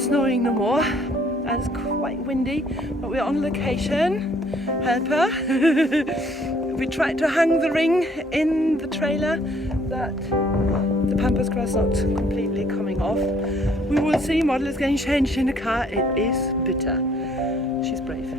not snowing no more, and it's quite windy, but we're on location. Helper. We tried to hang the ring in the trailer, but the pampas grass not completely coming off. We will see. Model is getting changed in the car. It is bitter. She's brave.